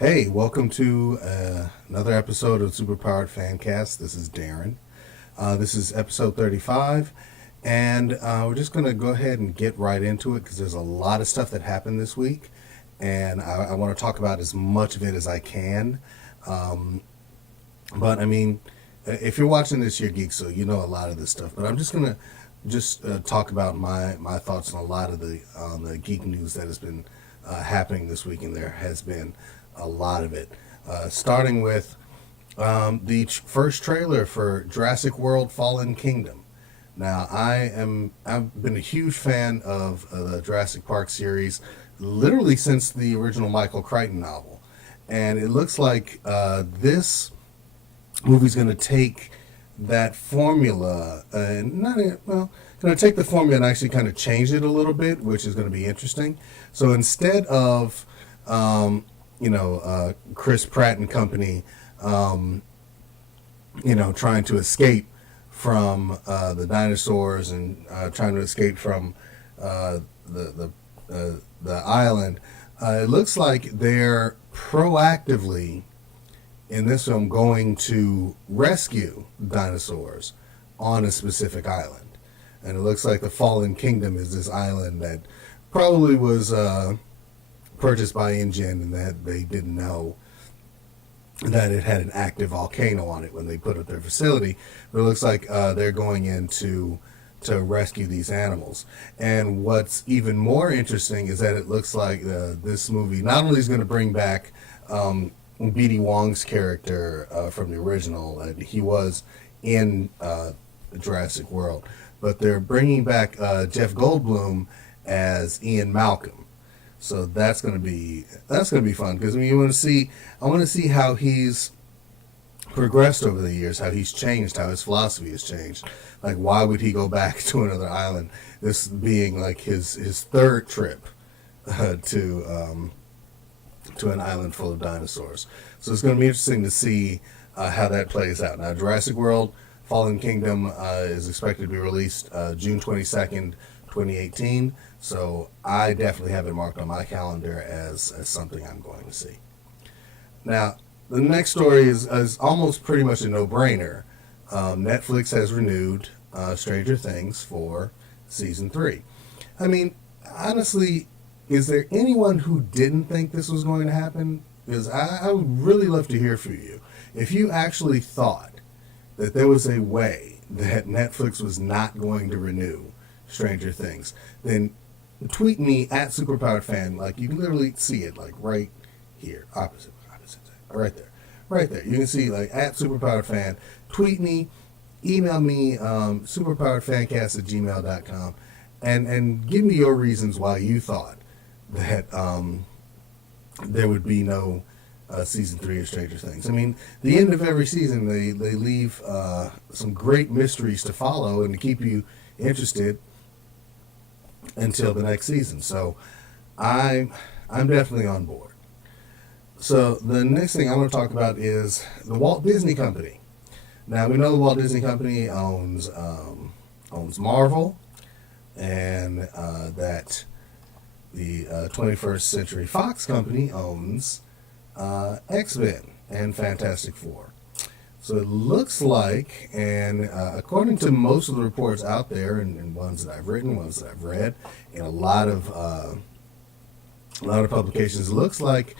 Hey, welcome to another episode of Superpowered Fancast. This is Darren. This is episode 35, and we're just going to go ahead and get right into it because there's a lot of stuff that happened this week, and I want to talk about as much of it as I can. Um, but I mean, if you're watching this, you're geek, so you know a lot of this stuff. But I'm just going to talk about my thoughts on a lot of the geek news that has been happening this week, and there has been a lot of it. Starting with the first trailer for Jurassic World: Fallen Kingdom. Now, I've been a huge fan of the Jurassic Park series, literally since the original Michael Crichton novel, and it looks like this movie's going to take that formula and not well, going to take the formula and actually kind of change it a little bit, which is going to be interesting. So instead of Chris Pratt and company, trying to escape from the dinosaurs and trying to escape from the island. It looks like they're proactively in this film going to rescue dinosaurs on a specific island, and it looks like the Fallen Kingdom is this island that probably was purchased by InGen, and that they didn't know that it had an active volcano on it when they put up their facility. But it looks like they're going in to rescue these animals. And what's even more interesting is that it looks like this movie not only is going to bring back B.D. Wong's character from the original, he was in Jurassic World, but they're bringing back Jeff Goldblum as Ian Malcolm. So that's gonna be fun because I want to see how he's progressed over the years, how he's changed, how his philosophy has changed. Like, why would he go back to another island? This being like his third trip to an island full of dinosaurs. So it's going to be interesting to see how that plays out. Now, Jurassic World: Fallen Kingdom is expected to be released June 22nd, 2018. So I definitely have it marked on my calendar as something I'm going to see. Now, the next story is almost pretty much a no-brainer. Netflix has renewed Stranger Things for season 3. I mean, honestly, is there anyone who didn't think this was going to happen? Because I would really love to hear from you. If you actually thought that there was a way that Netflix was not going to renew Stranger Things, then tweet me at SuperpoweredFan. Like, you can literally see it, like, right here. Opposite. Right there. Right there. You can see, like, at SuperpoweredFan. Tweet me. Email me, superpoweredfancast@gmail.com. And give me your reasons why you thought that there would be no season 3 of Stranger Things. I mean, the end of every season, they leave some great mysteries to follow and to keep you interested until the next season. So I'm definitely on board. So the next thing I want to talk about is the Walt Disney Company. Now, we know the Walt Disney Company owns Marvel, and that the 21st Century Fox Company owns X-Men and Fantastic Four. So it looks like, and according to most of the reports out there, and ones that I've written, ones that I've read, in a lot of publications, it looks like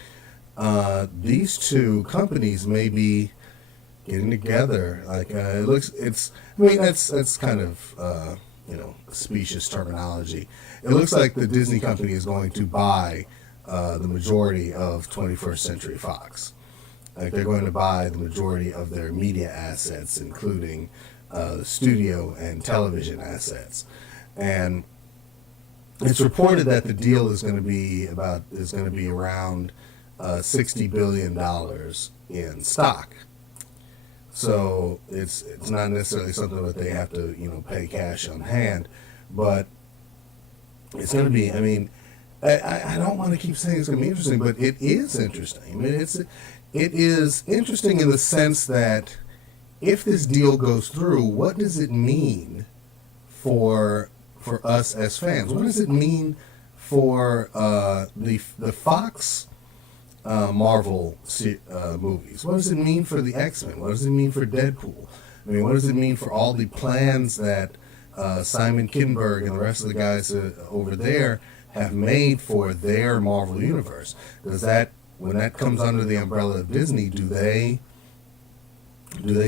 these two companies may be getting together. Like that's kind of specious terminology. It looks like the Disney Company is going to buy the majority of 21st Century Fox. Like, they're going to buy the majority of their media assets, including the studio and television assets. And it's reported that the deal is going to be around $60 billion in stock. So it's not necessarily something that they have to pay cash on hand, but it's going to be. I mean, I don't want to keep saying it's going to be interesting, but it is interesting. I mean, it is interesting in the sense that if this deal goes through, what does it mean for us as fans? What does it mean for the Fox Marvel movies? What does it mean for the X-Men? What does it mean for Deadpool? I mean, what does it mean for all the plans that Simon Kinberg and the rest of the guys over there have made for their Marvel universe? Does that, when that comes under the umbrella of Disney, do they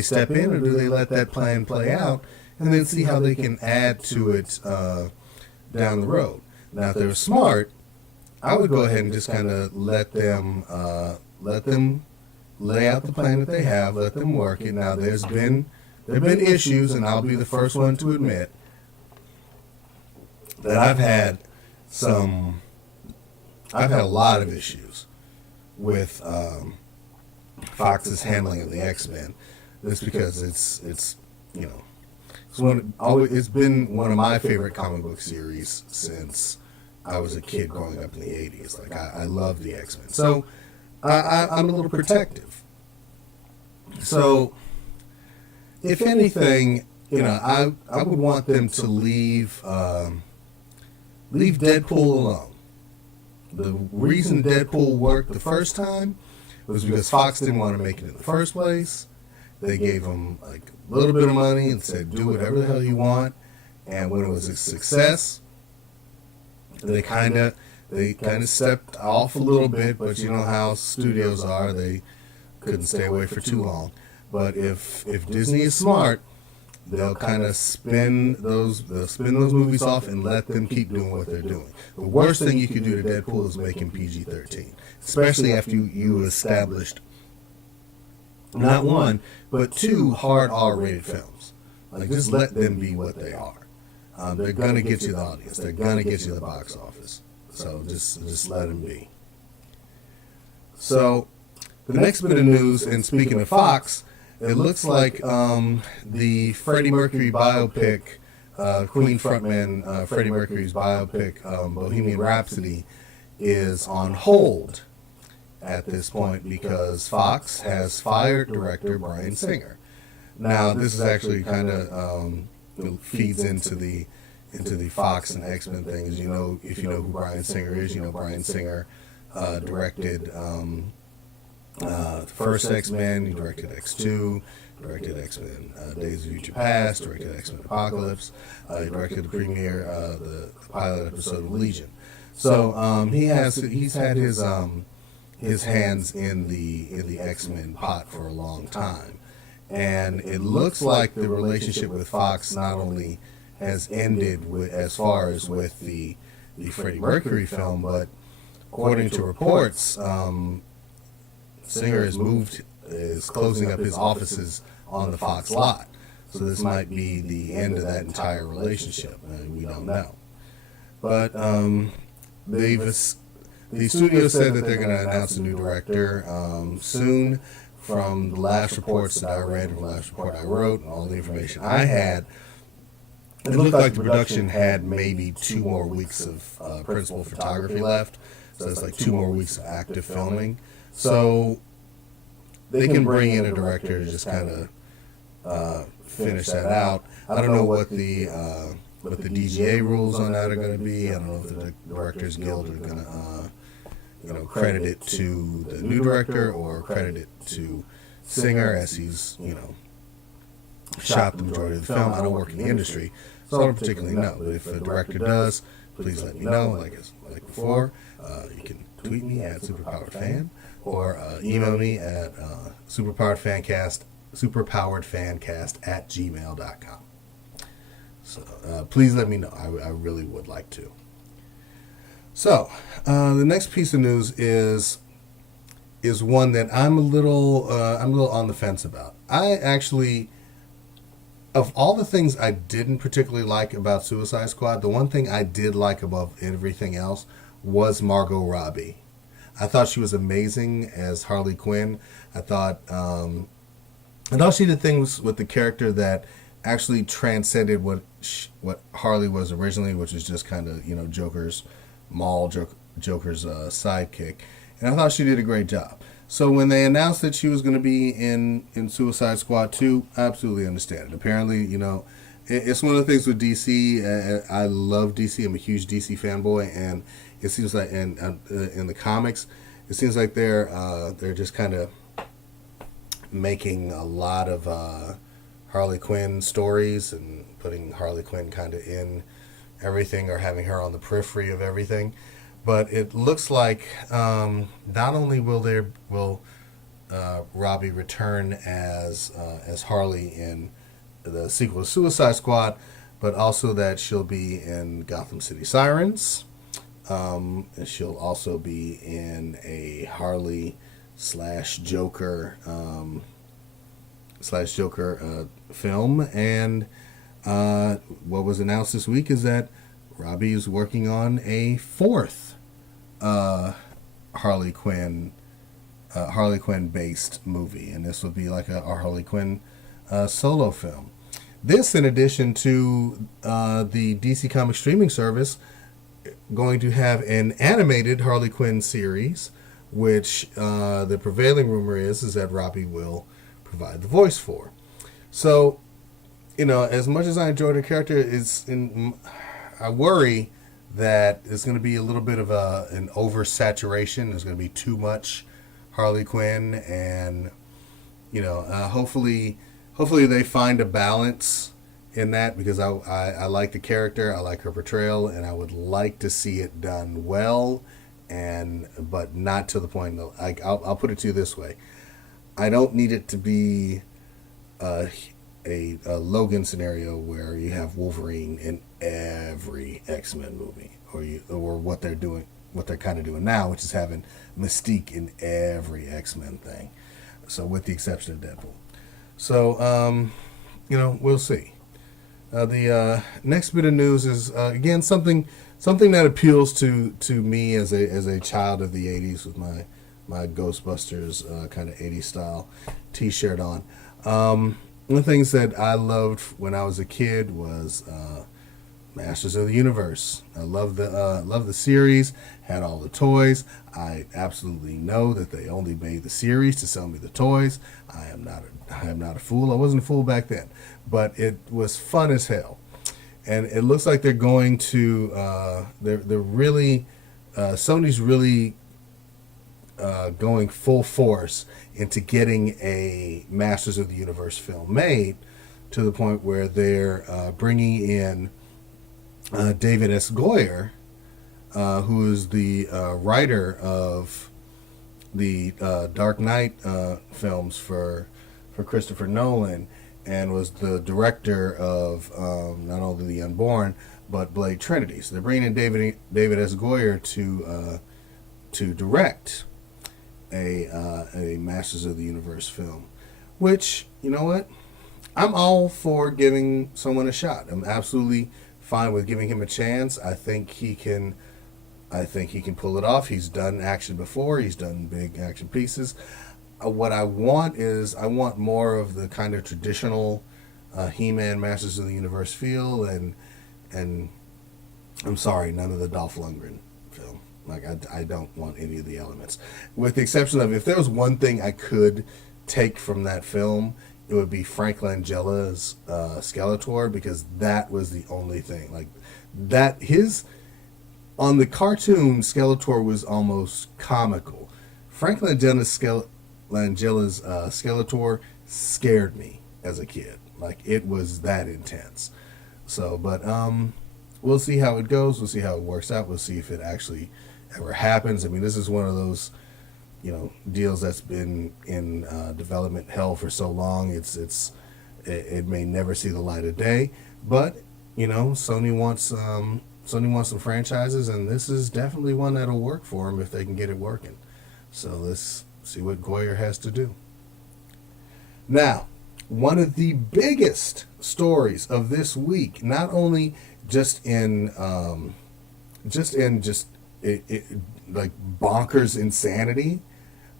step in, or do they let that plan play out and then see how they can add to it down the road? Now, if they're smart, I would go ahead and just kind of let them lay out the plan that they have, let them work it. Now, there've been issues, and I'll be the first one to admit that I've had a lot of issues with Fox's handling of the X-Men. That's because it's been one of my favorite comic book series since I was a kid growing up in the 80s. Like, I love the X-Men. So I'm a little protective. So if anything, I would want them to leave Deadpool alone. The reason Deadpool worked the first time was because Fox didn't want to make it in the first place. They gave him like a little bit of money and said, do whatever the hell you want. And when it was a success, they kind of stepped off a little bit, but you know how studios are, they couldn't stay away for too long. But if Disney is smart, they'll kind of spin those movies off and let them keep doing what they're doing. The worst thing you could do to Deadpool is make him PG-13, especially after you established not one, but two hard R-rated films. Like, just let them be what they are. They're going to get you the audience. They're going to get you the box office. So just let them be. So the next bit of news, and speaking of Fox, it looks like the Freddie Mercury biopic, Queen frontman Freddie Mercury's biopic, Bohemian Rhapsody, is on hold at this point because Fox has fired director Bryan Singer. Now, this is actually kind of feeds into the Fox and X-Men thing. As you know, if you know who Bryan Singer is, you know Bryan Singer directed the first X-Men, he directed X2, directed X-Men Days of Future Past, directed X-Men Apocalypse, he directed the premiere, the pilot episode of Legion. So he's had his hands in the X-Men pot for a long time. And it looks like the relationship with Fox not only has ended as far as with the Freddie Mercury film, but according to reports, Singer is closing up his offices on the Fox lot. So this might be the end of that entire relationship. We don't know. But the studio said that they're going to announce a new director soon. From the last reports that I read, and the last report I wrote, and all the information I had, it looked like the production had maybe 2 more weeks of principal photography left. So it's like 2 more weeks of active filming. So they can bring in a director to just kind of finish that out. I don't know what the DGA rules on that are going to be. I don't know if the Directors Guild are going to credit it to the new director or credit it to Singer, as he's, shot the majority of the film. I don't work in the industry, so I don't particularly know. But if a director does, please let me know. Like before, you can tweet me at superpoweredfan or email me at superpoweredfancast @gmail.com. So please let me know. I really would like to. So, the next piece of news is one that I'm a little on the fence about. I actually, of all the things I didn't particularly like about Suicide Squad, the one thing I did like above everything else was Margot Robbie. I thought she was amazing as Harley Quinn. I thought she did things with the character that actually transcended what Harley was originally, which was just kind of Joker's sidekick, and I thought she did a great job. So when they announced that she was going to be in Suicide Squad 2, I absolutely understand it. Apparently, it's one of the things with DC. I love DC. I'm a huge DC fanboy, and it seems like in the comics, it seems like they're just kind of making a lot of Harley Quinn stories and putting Harley Quinn kind of in everything, or having her on the periphery of everything. But it looks like not only will Robbie return as Harley in the sequel to Suicide Squad, but also that she'll be in Gotham City Sirens. And she'll also be in a Harley slash Joker film. And what was announced this week is that Robbie is working on a fourth Harley Quinn based movie, and this would be like a Harley Quinn solo film. This, in addition to the DC Comics streaming service, going to have an animated Harley Quinn series, which the prevailing rumor is that Robbie will provide the voice for. So, as much as I enjoy the character, I worry that it's going to be a little bit of an oversaturation. There's going to be too much Harley Quinn, and hopefully they find a balance in that, because I like the character, I like her portrayal, and I would like to see it done well, but not to the point that, like, I'll put it to you this way: I don't need it to be a Logan scenario where you have Wolverine in every X-Men movie, or what they're kind of doing now, which is having Mystique in every X-Men thing. So, with the exception of Deadpool. So, we'll see. The next bit of news is again something that appeals to me as a child of the '80s, with my Ghostbusters kind of '80s style T-shirt on. One of the things that I loved when I was a kid was Masters of the Universe. I love the series. Had all the toys. I absolutely know that they only made the series to sell me the toys. I am not a fool. I wasn't a fool back then, but it was fun as hell. And it looks like they're going to they're really Sony's really going full force into getting a Masters of the Universe film made, to the point where they're bringing in David S. Goyer, who is the writer of the Dark Knight films for Christopher Nolan, and was the director of not only The Unborn but Blade Trinity. So they're bringing in David S. Goyer to direct a Masters of the Universe film, which, you know what, I'm all for giving someone a shot. I'm absolutely fine with giving him a chance. I think he can pull it off. He's done action before. He's done big action pieces. What I want is more of the kind of traditional He-Man Masters of the Universe feel, and I'm sorry, none of the Dolph Lundgren film. Like, I don't want any of the elements, with the exception of, if there was one thing I could take from that film, it would be Frank Langella's Skeletor, because that was the only thing. Like, that, on the cartoon, Skeletor was almost comical. Frank Langella's Skeletor scared me as a kid. Like, it was that intense. So, but we'll see how it goes. We'll see how it works out. We'll see if it actually ever happens. I mean, this is one of those, deals that's been in development hell for so long. It may never see the light of day. But Sony wants some franchises, and this is definitely one that'll work for them if they can get it working. So let's see what Goyer has to do. Now, one of the biggest stories of this week, not only just in like bonkers insanity,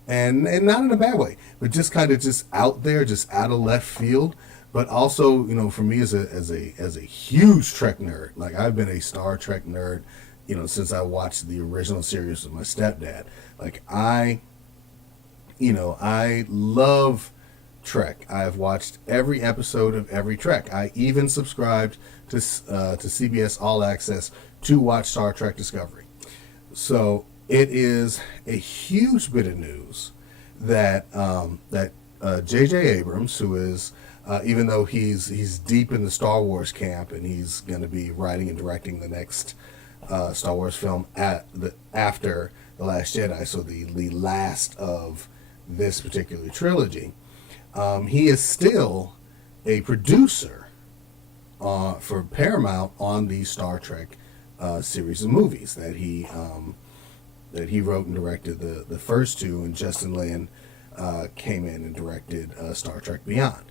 and not in a bad way, but just kind of just out there, just out of left field. But also, for me as a huge Trek nerd, like, I've been a Star Trek nerd, since I watched the original series with my stepdad. Like, I love Trek. I've watched every episode of every Trek. I even subscribed to CBS All Access to watch Star Trek Discovery. So it is a huge bit of news that J.J. Abrams, who is even though he's deep in the Star Wars camp and he's going to be writing and directing the next Star Wars film after The Last Jedi, so the last of this particular trilogy, he is still a producer for Paramount on the Star Trek series of movies that he wrote and directed the first two, and Justin Lin came in and directed Star Trek Beyond.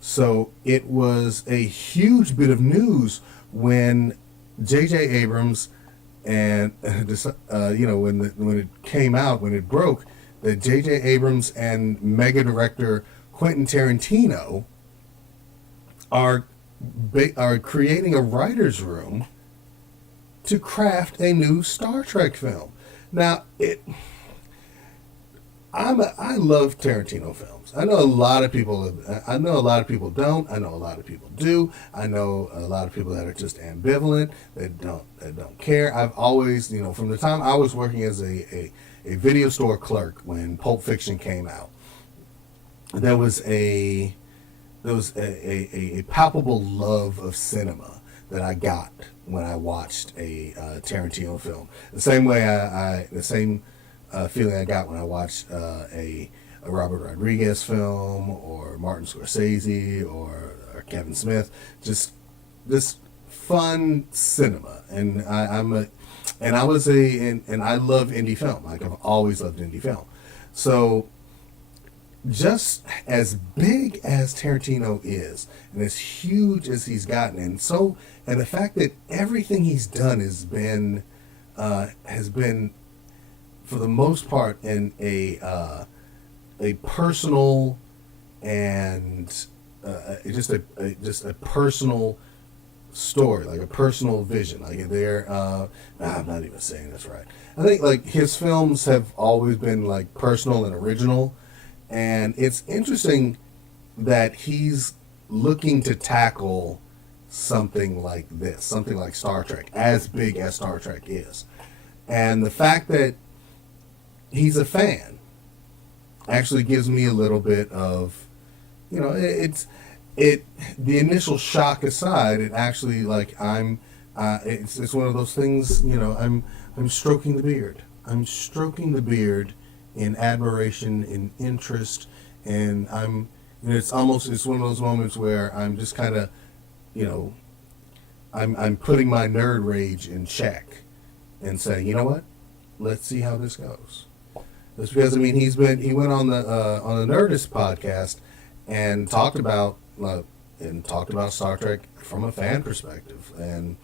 So it was a huge bit of news when J.J. Abrams and when it came out, when it broke, that J.J. Abrams and mega director Quentin Tarantino are creating a writer's room to craft a new Star Trek film. Now, I love Tarantino films. I know a lot of people don't. I know a lot of people do. I know a lot of people that are just ambivalent, that don't care. I've always, from the time I was working as a video store clerk when Pulp Fiction came out, there was a palpable love of cinema that I got when I watched a Tarantino film. The same way the same feeling I got when I watched a Robert Rodriguez film or Martin Scorsese or Kevin Smith. Just this fun cinema, and I love indie film. Like, I've always loved indie film. So just as big as Tarantino is, and as huge as he's gotten, and the fact that everything he's done has been for the most part in a personal and just a personal story, like a personal vision. Like I'm not even saying this right. I think like his films have always been like personal and original, and it's interesting that he's looking to tackle something like this, something like Star Trek, as big as Star Trek is, and the fact that he's a fan actually gives me a little bit of, the initial shock aside, it actually, like, it's one of those things, I'm stroking the beard. I'm stroking the beard in admiration, in interest, and it's one of those moments where I'm just kind of, I'm putting my nerd rage in check and saying, you know what, let's see how this goes. That's because he went on the Nerdist podcast and talked about Star Trek from a fan perspective, and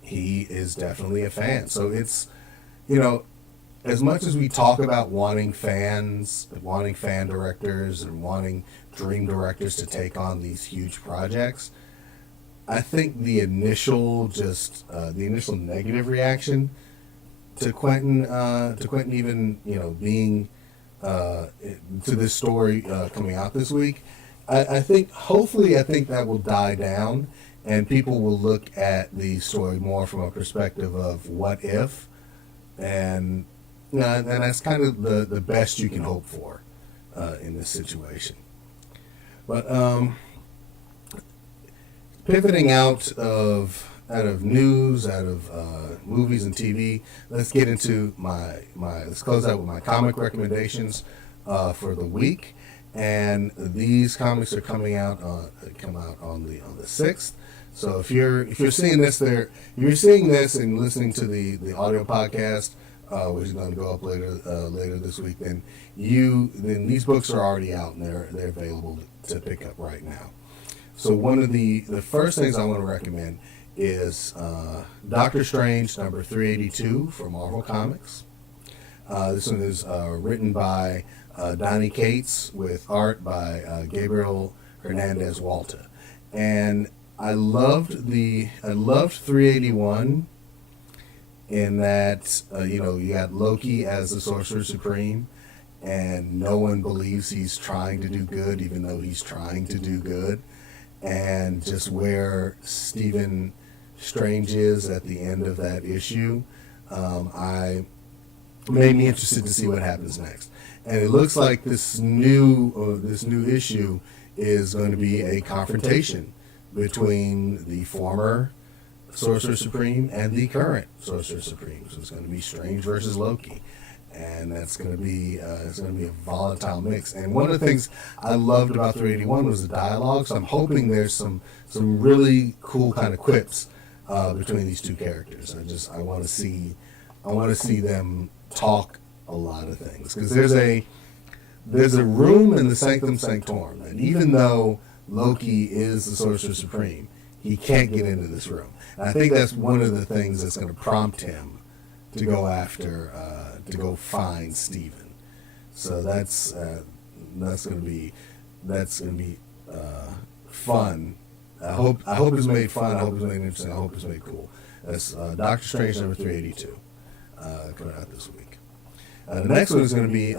he is definitely a fan. So it's, as much as we talk about wanting fan directors and wanting dream directors to take on these huge projects, I think the initial negative reaction to Quentin even being to this story coming out this week, I think that will die down, and people will look at the story more from a perspective of what if, and that's kind of the best you can hope for in this situation. But pivoting out of news, out of movies and TV, let's get into let's close out with my comic recommendations for the week. And these comics are come out on the 6th. So if you're seeing this you're seeing this and listening to the audio podcast, which is going to go up later this week, then these books are already out and they're available to pick up right now. So one of the first things I want to recommend is Doctor Strange number 382 for Marvel Comics. This one is written by Donny Cates with art by Gabriel Hernandez Walta, and I loved 381 in that you got Loki as the Sorcerer Supreme, and no one believes he's trying to do good even though he's trying to do good, and just where Stephen Strange is at the end of that issue, I made me interested to see what happens next. And it looks like this new issue is going to be a confrontation between the former Sorcerer Supreme and the current Sorcerer Supreme. So it's going to be Strange versus Loki, and that's going to be it's going to be a volatile mix. And one of the things I loved about 381 was the dialogue. So I'm hoping there's some really cool kind of quips between these two characters. I want to see them talk a lot of things, because there's a room in the Sanctum Sanctorum, and even though Loki is the Sorcerer Supreme, he can't get into this room. And I think that's one of the things that's going to prompt him to go find Steven. So that's going to be fun. I hope it's made fun. I hope it's made interesting. I hope it's made cool. That's Doctor Strange number 382 coming out this week. The next one is going to be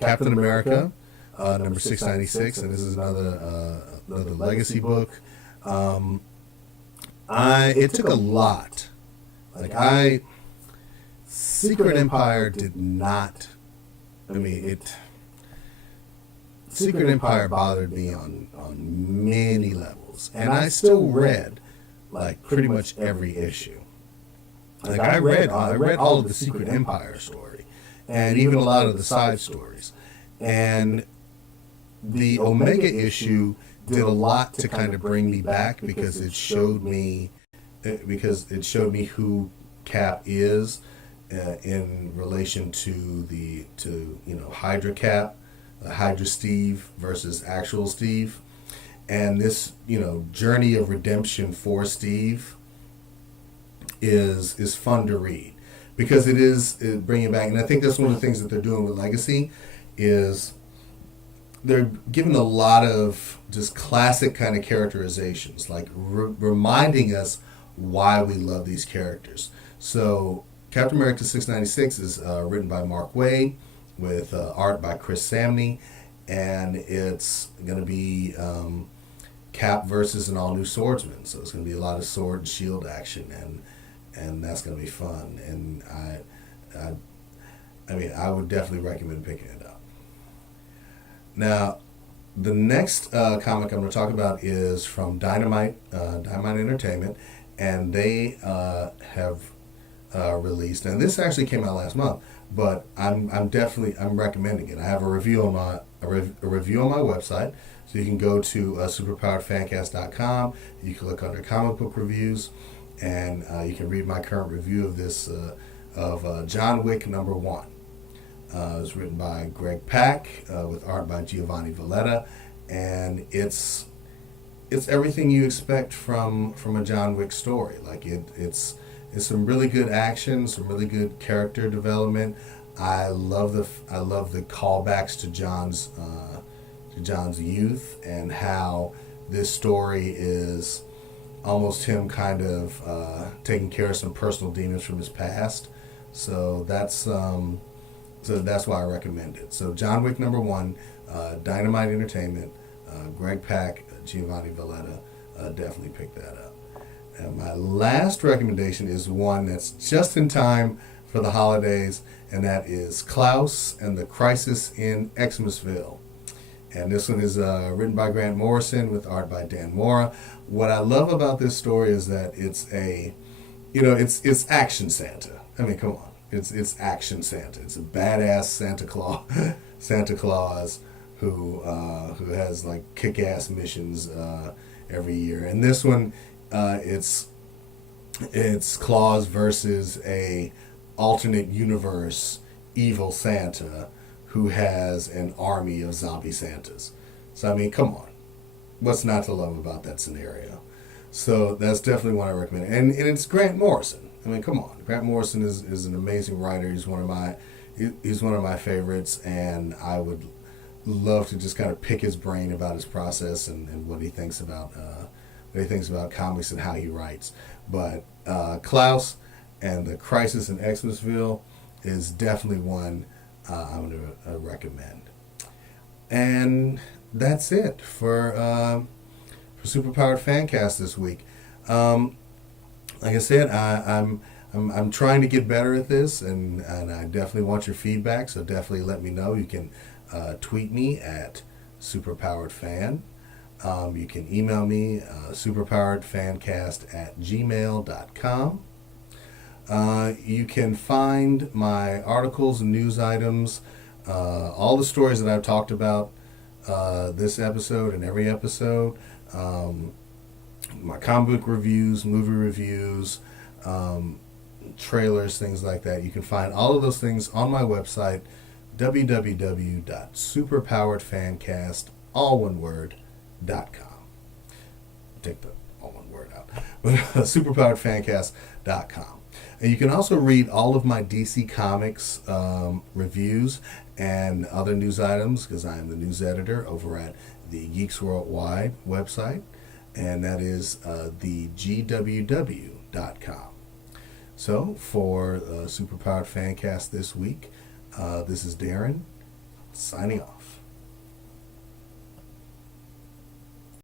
Captain America number 696, and this is another legacy book. It took a lot. Secret Empire did not. Secret Empire bothered me on many levels, and I still read pretty much every issue. I read all of the Secret Empire story, and even a lot of the side stories, and the Omega issue did a lot to kind of bring me back, because it showed me who Cap is in relation to Hydra Cap, Hydra Steve versus actual Steve, and this journey of redemption for Steve is fun to read, because it is bringing back, and I think that's one of the things that they're doing with Legacy is they're giving a lot of just classic kind of characterizations, reminding us why we love these characters. So Captain America 696 is written by Mark Waid with art by Chris Samney, and it's going to be Cap versus an all-new swordsman. So it's going to be a lot of sword and shield action, and that's going to be fun. And I would definitely recommend picking it up. Now, the next comic I'm going to talk about is from Dynamite Entertainment, and they have released, and this actually came out last month, but I'm recommending it. I have a review on my website, so you can go to superpoweredfancast.com. You can look under comic book reviews, and you can read my current review of this of John Wick number 1. It was written by Greg Pak with art by Giovanni Valletta, and it's everything you expect from a John Wick story. It's some really good action, some really good character development. I love the callbacks to John's youth, and how this story is almost him kind of taking care of some personal demons from his past. So that's why I recommend it. So John Wick number 1, Dynamite Entertainment, Greg Pak, Giovanni Valletta, definitely pick that up. And my last recommendation is one that's just in time for the holidays, and that is Klaus and the Crisis in Xmasville. And this one is written by Grant Morrison with art by Dan Mora. What I love about this story is that it's it's Action Santa. I mean, come on. It's Action Santa. It's a badass Santa Claus who has kick-ass missions every year. And this one, it's Claus versus a alternate universe evil Santa who has an army of zombie Santas. So I mean, come on, what's not to love about that scenario? So that's definitely one I recommend. And it's Grant Morrison. I mean, come on. Grant Morrison is an amazing writer. He's one of my favorites, and I would love to just kind of pick his brain about his process and what he thinks about comics and how he writes. But Klaus and the Crisis in Xmasville is definitely one I'm going to recommend. And that's it for Superpowered Fancast this week. Like I said, I'm I'm trying to get better at this, and I definitely want your feedback. So definitely let me know. You can tweet me at superpoweredfan. You can email me superpoweredfancast@gmail.com. You can find my articles and news items, all the stories that I've talked about this episode and every episode, my comic book reviews, movie reviews, trailers, things like that. You can find all of those things on my website, www.superpoweredfancast, all one word.com. Take the all one word out. But superpoweredfancast.com. And you can also read all of my DC Comics reviews and other news items, because I am the news editor over at the Geeks Worldwide website, and that is the GWW.com. So for Superpowered Fancast this week, this is Darren signing off.